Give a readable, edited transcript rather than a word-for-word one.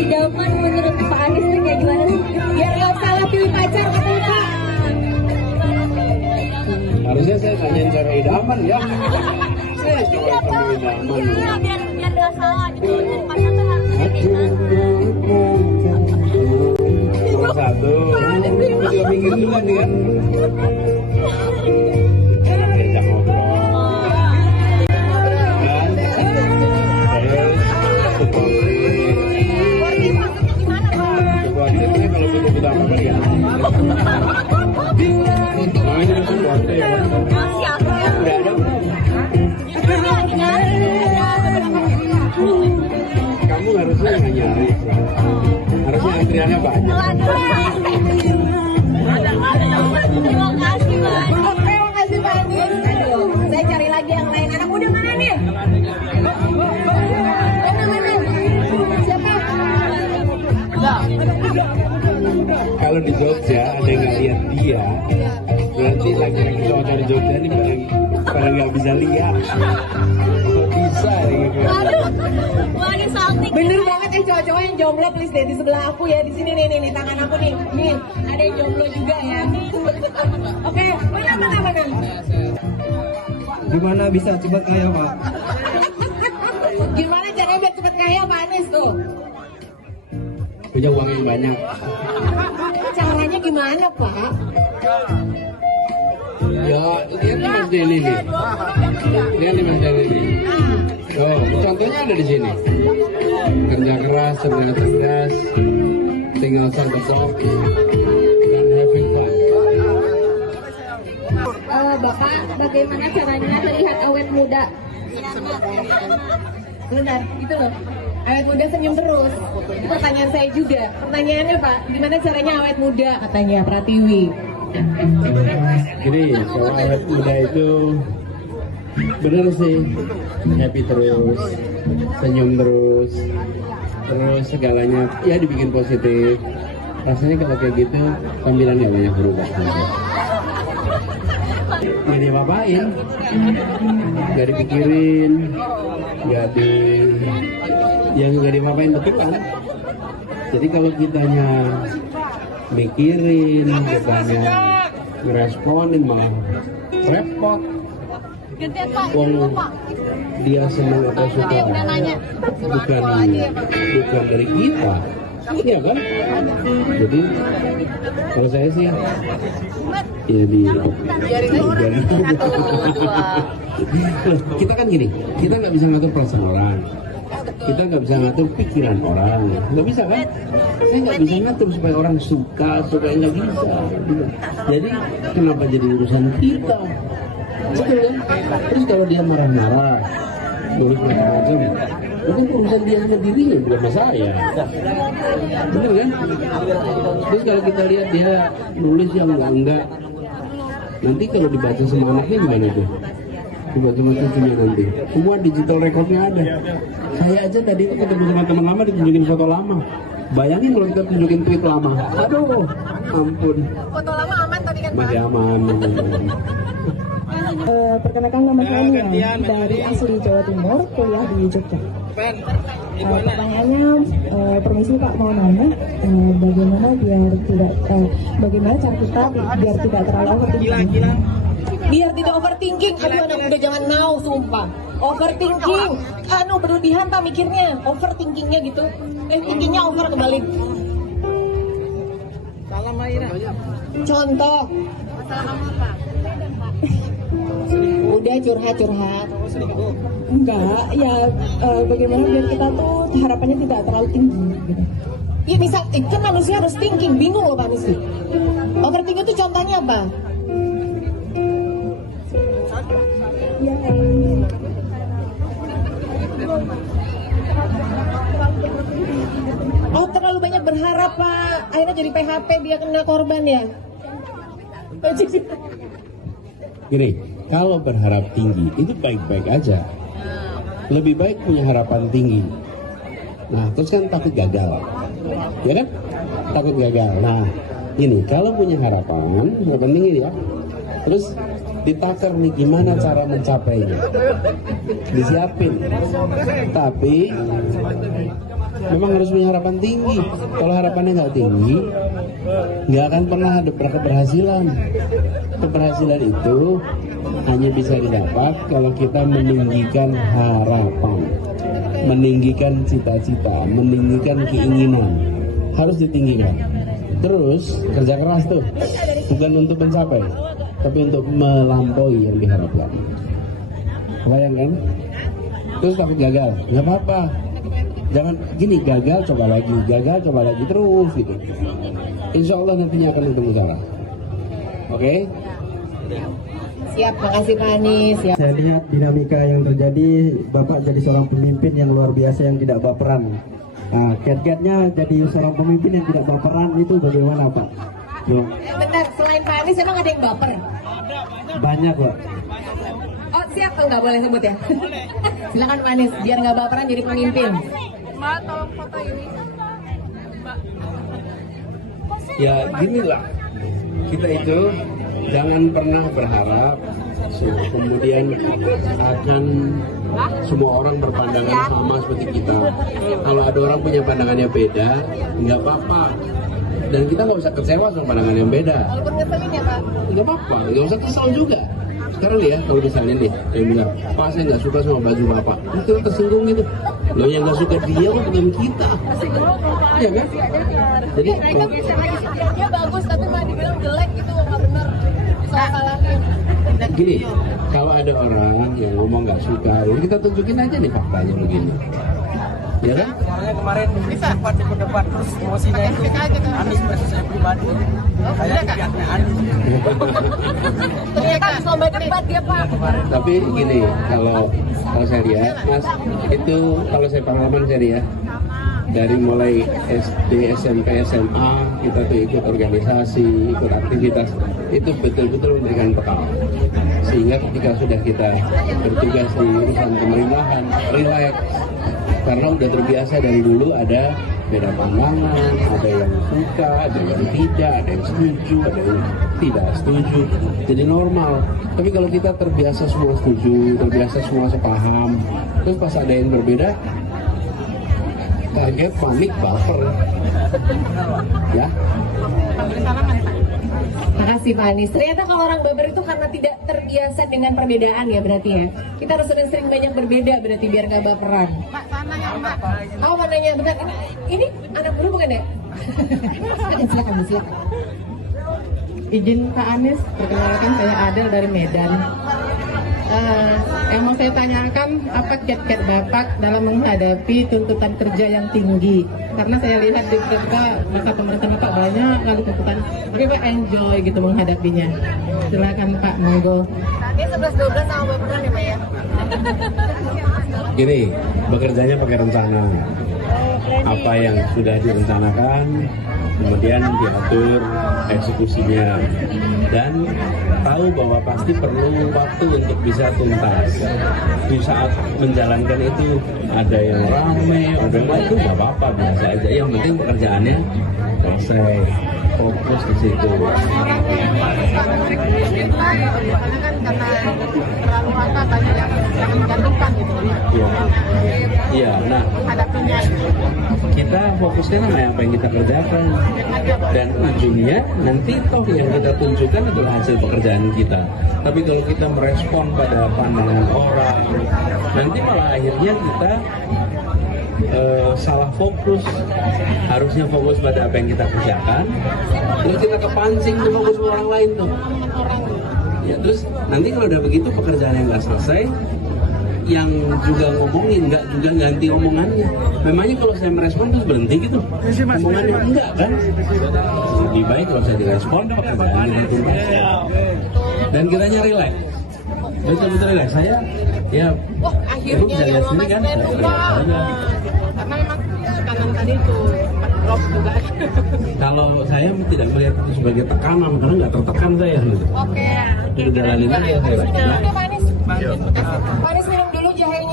idaman menurut Pak Anies nih kayak gimana sih? Biar nggak salah pilih pacar katanya Pak. Harusnya saya tanyain cara idaman ya. Saya cuma kamu idaman. Iya, biar nggak salah gitu. Jadi pacar tuh harus Nomor satu, juga mikir juga nih kan. Diajak ngobrol. Dan supportifnya kalau betul-betul apa ya? Namanya juga supportif ya. Nggak ada belum? Kamu harusnya nggak nyari. Harusnya antriannya banyak. Terima kasih Pak. Terima kasih Pak Anies. Aduh, saya cari lagi yang lain. Anak muda mana nih? Mana? Siapa? Kalau di Jogja ada yang nggak lihat dia, berarti laki-laki cowok di Jogja ini pada nggak bisa lihat. Kok bisa gitu? Wah, ini salting. Bener banget cowok-cowok yang jomblo please deh di sebelah aku ya, di sini nih tangan aku nih. Nih, ada yang jomblo juga ya. Oke, mana? Gimana bisa cepat kaya Pak? Gimana caranya biar cepet kaya Pak Anies tuh? Punya uang yang banyak. Caranya gimana Pak? Ya, lihat nih Mas Denny nih. Lihat nih Mas Denny nih. Oh, contohnya ada di sini. Kerja keras, cerdas, tinggal santap dan having fun. Bapak, bagaimana caranya terlihat awet muda? Benar, gitu loh. Awet muda senyum terus. Itu pertanyaan saya juga. Pertanyaannya Pak, gimana caranya awet muda? Katanya Pratiwi. Jadi, kalau awet muda itu bener sih, happy terus, senyum terus segalanya ya dibikin positif. Rasanya kalau kayak gitu tampilannya banyak berubah. Gak diapa-apain, gak dipikirin, gak diapa-apain betul kan? Jadi kalau kitanya mikirin, kitanya ngeresponin malah repot. Dia senang atau suka bukan dari kita, iya kan? Jadi kalau saya sih ya kita kan gini, kita nggak bisa ngatur perasaan orang, kita nggak bisa ngatur pikiran orang, nggak bisa kan? Saya nggak bisa ngatur supaya orang suka nggak bisa. Jadi kenapa jadi urusan kita? Betul kan? Terus kalau dia marah-marah, nulis macam-macam, itu urusan dia sama dirinya, bukan sama saya. Bener kan? Terus kalau kita lihat dia nulis yang enggak, nanti kalau dibaca sama anaknya gimana tuh? Dibaca sama cucunya nanti. Semua digital recordnya ada. Saya aja tadi itu ketemu sama teman lama ditunjukin foto lama. Bayangin kalau kita tunjukin tweet lama. Aduh, ampun. Foto lama aman tadi kan Pak? Masih aman. Perkenalkan nama saya dari asli Jawa Timur, kuliah di Jogja. Pertanyaannya, permisi Pak, mau nanya bagaimana cara kita biar tidak terlalu overthinking? Biar tidak overthinking, aduh anak muda jangan now, sumpah. Overthinking, berlebihan Pak mikirnya, overthinkingnya gitu. Thinkingnya over kebalik. Salam Maira. Contoh. Udah curhat. Enggak, ya bagaimana biar kita tuh harapannya tidak terlalu tinggi gitu. Ya misal, kan manusia harus thinking, bingung loh Pak Anies. Overthinking itu contohnya apa? Ya, Oh terlalu banyak berharap Pak, akhirnya jadi PHP, dia kena korban ya? Gini, kalau berharap tinggi itu baik-baik aja. Lebih baik punya harapan tinggi. Nah, terus kan takut gagal. Ya kan? Takut gagal. Nah, ini kalau punya harapan tinggi ya. Terus ditakar nih gimana cara mencapainya. Disiapin. Tapi memang harus punya harapan tinggi. Kalau harapannya nggak tinggi, nggak akan pernah ada keberhasilan. Keberhasilan itu hanya bisa didapat kalau kita meninggikan harapan, meninggikan cita-cita, meninggikan keinginan. Harus ditinggikan. Terus kerja keras tuh, bukan untuk mencapai, tapi untuk melampaui yang diharapkan. Kebayang kan? Terus takut gagal, nggak apa-apa. Jangan gini, gagal coba lagi terus gitu. Insya Allah nantinya akan ketemu cara. Oke? Siap, makasih Pak Anies. Siap. Saya lihat dinamika yang terjadi, Bapak jadi seorang pemimpin yang luar biasa yang tidak baperan. Nah, kiat-kiatnya jadi seorang pemimpin yang tidak baperan itu bagaimana Pak? Bentar, selain Pak Anies emang ada yang baper? Banyak Pak. Oh siap, tuh nggak boleh sebut ya. Silakan Pak Anies, biar nggak baperan jadi pemimpin. Ya gini lah, kita itu jangan pernah berharap kemudian akan semua orang berpandangan sama seperti kita. Kalau ada orang punya pandangannya beda, nggak apa-apa. Dan kita nggak usah kecewa sama pandangan yang beda. Walaupun ngeselin ya Pak? Nggak apa-apa, nggak usah kesal juga. Sekarang nih ya, kalau misalnya nih, dia bilang, Pak saya nggak suka sama baju Bapak, itu tersinggung gitu. Loh yang nggak suka dia kok bukan kita. Iya kan? Jadi dia bagus tapi malah dibilang jelek gitu, nggak benar. Salah-salahin. gini, kalau ada orang yang ngomong nggak suka, ya kita tunjukin aja nih faktanya begini. Ya kan? Soalnya kemarin sempat di debat terus emosinya itu Anies versus saya pribadi. Kayak lihatnya Anies. Ternyata habis lomba debat dia Pak. Tapi gini, kalau saya lihat, Mas, itu kalau saya pengalaman saya lihat, dari mulai SD, SMP, SMA, kita tuh ikut organisasi, ikut aktivitas, itu betul-betul memberikan bekal. Sehingga ketika sudah kita bertugas di urusan pemerintahan, relax. Karena udah terbiasa dari dulu ada beda pandangan, ada yang suka, ada yang tidak, ada yang setuju, ada yang tidak setuju. Jadi normal. Tapi kalau kita terbiasa semua setuju, terbiasa semua sepaham, terus pas ada yang berbeda, kaget, panik, baper. Ya. Makasih Pak Anies. Ternyata kalau orang baper itu karena tidak terbiasa dengan perbedaan ya berarti ya. Kita harus sering-sering banyak berbeda berarti biar nggak baperan. Pak, mananya Mbak? Oh mananya, bentar. Ini anak buruh bukan ya? Silakan. Izin Pak Anies, perkenalkan saya Adel dari Medan. Yang mau saya tanyakan apa kiat-kiat Bapak dalam menghadapi tuntutan kerja yang tinggi? Karena saya lihat di masa pemerintahan Bapak banyak kali tuntutan, tapi Pak enjoy gitu menghadapinya. Silakan Pak, monggo. Dia 11-12 sama baperan ya Pak ya? Gini, bekerjanya pakai rencana. Apa yang sudah direncanakan, kemudian diatur eksekusinya, dan tahu bahwa pasti perlu waktu untuk bisa tuntas. Di saat menjalankan itu ada yang ramai, ada yang itu nggak apa-apa, biasa aja. Yang penting pekerjaannya selesai, fokus di situ. Iya, nah kita fokuskan sama apa yang kita kerjakan, dan ujungnya nanti toh yang kita tunjukkan adalah hasil pekerjaan kita. Tapi kalau kita merespon pada pandangan orang, nanti malah akhirnya kita salah fokus. Harusnya fokus pada apa yang kita kerjakan, terus kita kepancing tuh fokus ke orang lain tuh. Ya terus nanti kalau udah begitu pekerjaan yang nggak selesai, yang juga ngomongin nggak juga ganti omongannya. Memangnya kalau saya merespon terus berhenti gitu omongannya? Enggak kan? Lebih baik kalau saya direspon, pekerjaan kita tuntas dan kitanya relax, betul-betul relax. Saya ya Akhirnya bisa lihat sendiri kan, Karena memang tekanan tadi itu drop juga. kalau saya tidak melihat itu sebagai tekanan, karena nggak tertekan saya gitu. Oke. Jadi jalanin aja. Oke Pak Anies. Pak Anies minum dulu jahenya.